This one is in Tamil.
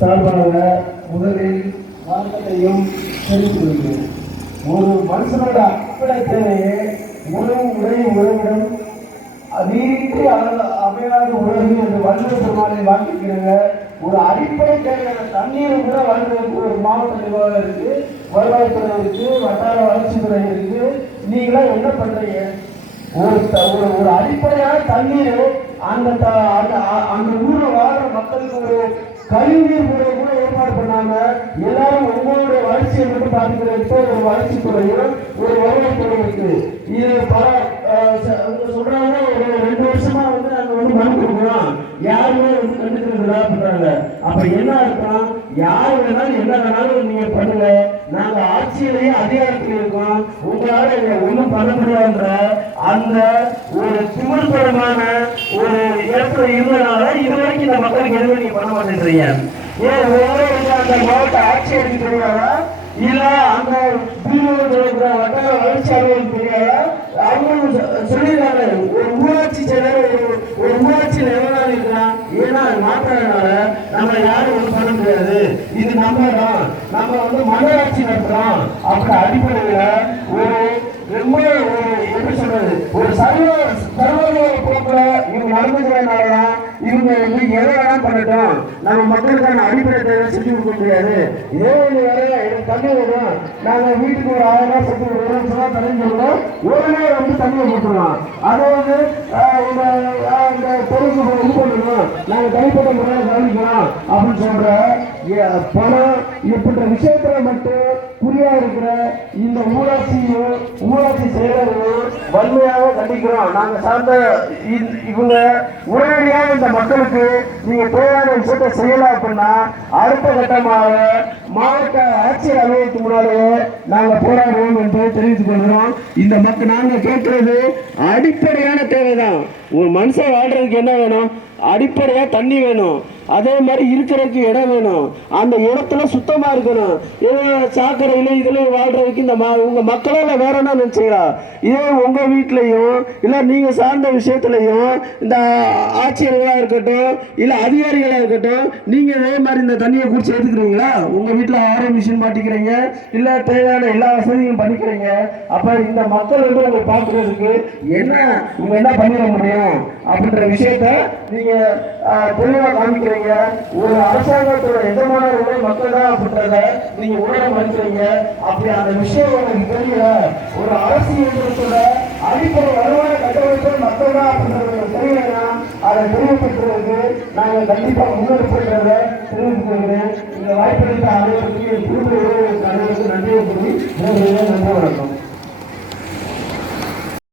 சார்பாக முதலில் வணக்கத்தையும் தெரிவித்துக் கொள்கிறேன். ஒரு மனுஷனோட அடிப்படை தேவையே உணவு, உடை, உறவிடம் நீரின்றி அமையாத உலகு என்று வள்ளுவர் பெருமானை வாங்கிக்கிறாங்க. ஒரு அடிப்படை தேவையான தண்ணீரை கூட வழங்குவதற்கு ஒரு மாவட்ட நிர்வாகம் இருக்கு, வருவாய்த்துறை இருக்கு, வட்டார வளர்ச்சித்துறை இருக்கு. நீங்களாம் என்ன பண்றீங்க? ஒரு அடிப்படையான தண்ணீர் அந்த ஊர்ல வாழ்ற மக்களுக்கு ஒரு கழிவுநீர் முறை கூட ஏற்பாடு பண்ணாங்க. எல்லாரும் உங்களுடைய வளர்ச்சியை மட்டும் பார்த்துக்கிறப்போ ஒரு வளர்ச்சித்துறையும் ஒரு வருவாய்த்துறை இருக்கு. இது பல சொல்றாங்க. ஒரு 2 வருஷமா நாங்க மனு கொடுக்குறோம், யாருமே கண்டுக்கிறதுல பண்றாங்க. அப்ப என்ன இருக்கும்? யார் வேணாலும் என்ன வேணாலும் நீங்க பண்ணுங்க, நாங்க ஆட்சியிலேயே அதிகாரத்தில் இருக்கோம், உங்களால ஒன்றும் பண்ண முடியாதுன்ற அந்த ஒரு திமிர்பரமான ஒரு இடத்துல இருந்தனால இதுவரைக்கும் இந்த மக்களுக்கு எதுவும் நீங்க பண்ண மாட்டேன்றீங்க. ஏன் அந்த மாவட்ட ஆட்சியருக்கு தெரியாதா? இல்ல அந்த வட்டார வளர்ச்சி அலுவலகம் தெரியாதா? அவங்க சொல்லிடுறாங்க. ஒரு ஊராட்சி செயலர் ஒரு ஊராட்சியில் எவ்வளவு இருக்கிறான், ஏன்னா மாற்றனால நம்ம யாரும் ஒன்றும் பண்ண முடியாது, இது நம்ம தான், நம்ம மன்னராட்சி நடத்துறோம் அப்படி அடிப்படையில் ஒரு ரொம்ப எப்படி சொல்றது, ஒரு சர்வதேச போக்குல இவங்க நடந்துக்கிறதுனாலதான் இவங்க எதை வேணா பண்ணட்டும், நம்ம மக்களுக்கான அடிப்படை தேவை செஞ்சு கொடுக்க முடியாது. இதே ஒன்று வேற எனக்கு தண்ணி வரும், நாங்க வீட்டுக்கு ஒரு 1000 ரூபாய் செஞ்சு கொடுக்குறோம் சொன்னா தண்ணி சொல்றோம், உடனே தண்ணியை கொடுத்துருவோம். அதை இந்த பொருளுக்கு இது பண்ணணும், நாங்க தனிப்பட்ட முறையில் கவனிக்கலாம் அப்படின்னு சொல்ற பணம் இப்படி விஷயத்துல மட்டும் குறியா இருக்கிற இந்த ஊராட்சி செயலர்கள் வன்மையாக கண்டிக்கிறோம். நாங்க சார்ந்த இவங்க உடனடியாக இந்த மக்களுக்கு நீங்க தேவையான விஷயத்தை செய்யலாம் அப்படின்னா அடுத்த கட்டமாக மாவட்ட ஆட்சியர் அலுவலகத்துக்கு முன்னாலேயே நாங்க போராடுவோம் என்று தெரிவித்துக் கொள்கிறோம். இந்த மக்கள் நாங்க கேட்கிறது அடிப்படையான தேவைதான். ஒரு மனுஷன் வாழ்றதுக்கு என்ன வேணும்? அடிப்படையா தண்ணி வேணும், அதே மாதிரி இருக்கிறதுக்கு இடம் வேணும், அந்த இடத்துல சுத்தமா இருக்கணும். சாக்கடையில இதுல வாழ்றதுக்கு இந்த உங்க மக்களால வேற என்ன நினைச்சீங்களா? இதே உங்க வீட்லயும் இல்ல நீங்க சார்ந்த விஷயத்திலையும் இந்த ஆட்சியர்களா இருக்கட்டும் இல்ல அதிகாரிகளா இருக்கட்டும், நீங்க இதே மாதிரி இந்த தண்ணியை குடிச்சு எடுத்துக்கிறீங்களா? உங்க வீட்டுல ஆரோ மிஷின் மாட்டிக்கிறீங்க, இல்ல தேவையான எல்லா வசதியும் பண்ணிக்கிறீங்க. அப்ப இந்த மக்கள் உங்களை பார்க்கறதுக்கு இவங்க என்ன பண்ணிட முடியும் அப்படின்ற விஷயத்த நீங்க தெளிவா காமிக்கிறீங்க. ஒரு அரசாங்கத்தோட எஜமானவர்களே மக்கள் தான் அப்படின்றத நீங்க உணர மறுக்கிறீங்க. அப்படி அந்த விஷயம் உங்களுக்கு தெரியல. ஒரு அரசியல் அடிப்படை வருமான கட்டமைப்பு மக்கள் தான் அப்படின்றது தெரியலன்னா அதை தெளிவுபடுத்துறதுக்கு நாங்கள் கண்டிப்பா முன்னெடுப்புன்றத தெரிவித்துக் கொள்கிறேன். இந்த வாய்ப்பளித்த அனைவருக்கு நன்றி கூறி நன்றி வணக்கம்.